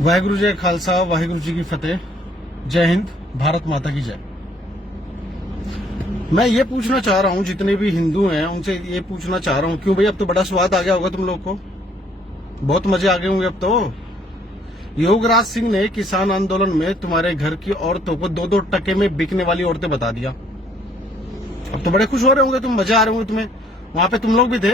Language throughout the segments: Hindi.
वाहिगुरु जी का खालसा, वाहिगुरु जी की फतेह। जय हिंद, भारत माता की जय। मैं ये पूछना चाह रहा हूँ, जितने भी हिंदू हैं उनसे ये पूछना चाह रहा हूँ, क्यों भाई अब तो बड़ा स्वाद आ गया होगा तुम लोग को, बहुत मजे आ गए होंगे अब तो। योगराज सिंह ने किसान आंदोलन में तुम्हारे घर की औरतों को 2-2 टके में बिकने वाली औरतें बता दिया। अब तो बड़े खुश हो रहे होंगे तुम, मजे आ रहे होंगे तुम्हें। वहां पे तुम लोग भी थे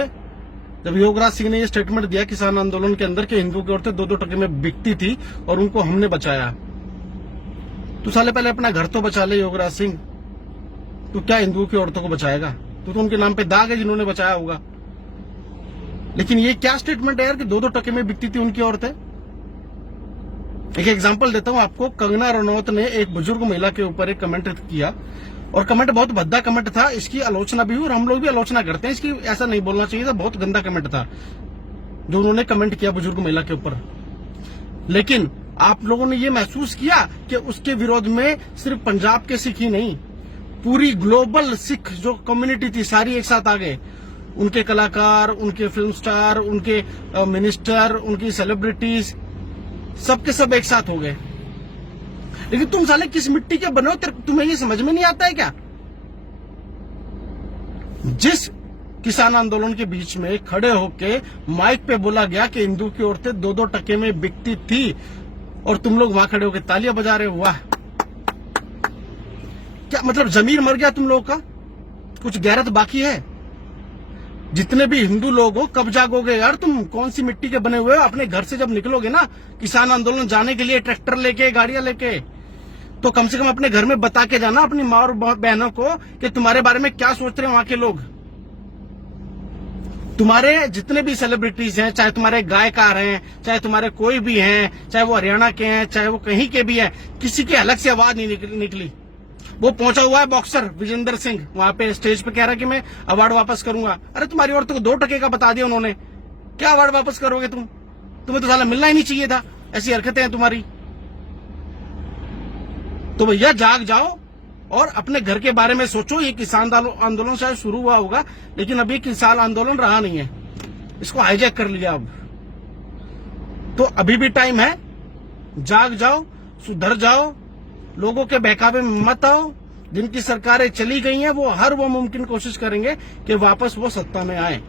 जब योगराज सिंह ने ये स्टेटमेंट दिया किसान आंदोलन के अंदर कि हिंदू की औरतें 2-2 टके में बिकती थी और उनको हमने बचाया। तू साले पहले अपना घर तो बचा ले योगराज सिंह। तू क्या हिंदुओं की औरतों को बचाएगा? तू तो उनके नाम पे दाग है जिन्होंने बचाया होगा। लेकिन ये क्या स्टेटमेंट है यार कि 2-2 टके में बिकती थी उनकी औरतें। एक एग्जांपल देता हूं आपको। कंगना रनौत ने एक बुजुर्ग महिला के ऊपर एक कमेंट किया और कमेंट बहुत भद्दा कमेंट था। इसकी आलोचना भी हुई और हम लोग भी आलोचना करते हैं इसकी, ऐसा नहीं बोलना चाहिए था। बहुत गंदा कमेंट था जो उन्होंने कमेंट किया बुजुर्ग महिला के ऊपर। लेकिन आप लोगों ने ये महसूस किया कि उसके विरोध में सिर्फ पंजाब के सिख ही नहीं, पूरी ग्लोबल सिख जो कम्युनिटी थी सारी एक साथ आ गए। उनके कलाकार, उनके फिल्म स्टार, उनके मिनिस्टर, उनकी सेलिब्रिटीज, सबके सब एक साथ हो गए। लेकिन तुम साले किस मिट्टी के बनो, तुम्हें ये समझ में नहीं आता है क्या? जिस किसान आंदोलन के बीच में खड़े होके माइक पे बोला गया कि हिंदू की औरतें 2-2 टके में बिकती थी और तुम लोग वहां खड़े होकर तालियां बजा रहे हो, वाह। क्या मतलब जमीर मर गया तुम लोग का? कुछ गैरत बाकी है? जितने भी हिंदू लोग हो, कब जागोगे यार तुम? कौन सी मिट्टी के बने हुए हो? अपने घर से जब निकलोगे ना किसान आंदोलन जाने के लिए, ट्रैक्टर लेके, गाड़ियां लेके, तो कम से कम अपने घर में बता के जाना अपनी माँ और बहनों को कि तुम्हारे बारे में क्या सोच रहे हैं वहां के लोग। तुम्हारे जितने भी सेलिब्रिटीज हैं, चाहे तुम्हारे गायकार हैं, चाहे तुम्हारे कोई भी हैं, चाहे वो हरियाणा के हैं, चाहे वो कहीं के भी हैं, किसी की अलग से आवाज नहीं निकली। वो पहुंचा हुआ है बॉक्सर विजेंद्र सिंह, वहां पे स्टेज पे कह रहा है कि मैं अवार्ड वापस करूंगा। अरे तुम्हारी औरतों को 2 टके का बता दिया उन्होंने, क्या अवार्ड वापस करोगे तुम? तुम्हें तो साला मिलना ही नहीं चाहिए था। ऐसी हरकतें हैं तुम्हारी। तो भैया जाग जाओ और अपने घर के बारे में सोचो। ये किसान आंदोलन शायद शुरू हुआ होगा, लेकिन अभी किसान आंदोलन रहा नहीं है, इसको हाईजैक कर लिया अब। तो अभी भी टाइम है, जाग जाओ, सुधर जाओ, लोगों के बहकावे में मत आओ। जिनकी सरकारें चली गई हैं वो हर वो मुमकिन कोशिश करेंगे कि वापस वो सत्ता में आए।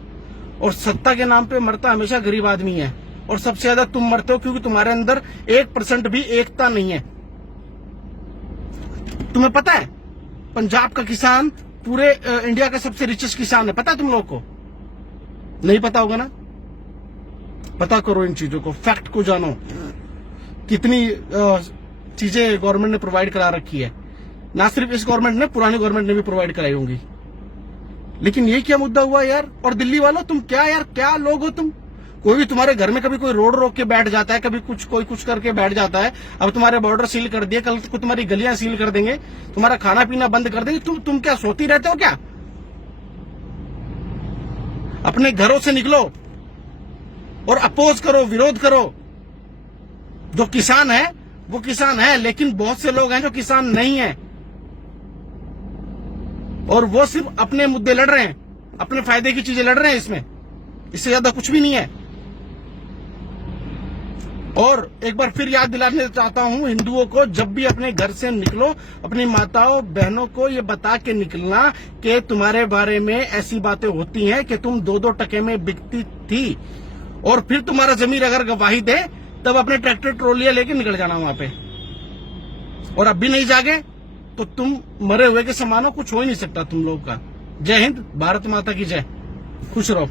और सत्ता के नाम पे मरता हमेशा गरीब आदमी है, और सबसे ज्यादा तुम मरते हो क्योंकि तुम्हारे अंदर 1% भी एकता नहीं है। तुम्हें पता है पंजाब का किसान पूरे इंडिया का सबसे रिचेस्ट किसान है, पता है तुम लोग को? नहीं पता होगा ना? पता करो इन चीजों को, फैक्ट को जानो। कितनी चीजें गवर्नमेंट ने प्रोवाइड करा रखी है। ना सिर्फ इस गवर्नमेंट ने, पुरानी गवर्नमेंट ने भी प्रोवाइड कराई होंगी। लेकिन ये क्या मुद्दा हुआ यार? और दिल्ली वालों, तुम क्या यार, क्या लोग हो तुम? कोई भी तुम्हारे घर में कभी कोई रोड रोक के बैठ जाता है, कभी कोई कुछ करके बैठ जाता है। अब तुम्हारे बॉर्डर सील कर दिए, कल को तुम्हारी गलियां सील कर देंगे, तुम्हारा खाना पीना बंद कर देंगे। तुम क्या सोती रहते हो क्या? अपने घरों से निकलो और अपोज करो, विरोध करो। जो किसान है वो किसान है, लेकिन बहुत से लोग हैं जो किसान नहीं है और वो सिर्फ अपने मुद्दे लड़ रहे हैं, अपने फायदे की चीजें लड़ रहे हैं। इसमें इससे ज्यादा कुछ भी नहीं है। और एक बार फिर याद दिलाने चाहता हूं हिंदुओं को, जब भी अपने घर से निकलो अपनी माताओं बहनों को ये बता के निकलना कि तुम्हारे बारे में ऐसी बातें होती हैं कि तुम 2-2 टके में बिकती थी। और फिर तुम्हारा जमीर अगर गवाही दे तब अपने ट्रैक्टर ट्रॉलियां लेके निकल जाना वहां पे। और अब भी नहीं जागे तो तुम मरे हुए के समान हो, कुछ हो ही नहीं सकता तुम लोग का। जय हिंद, भारत माता की जय। खुश रहो।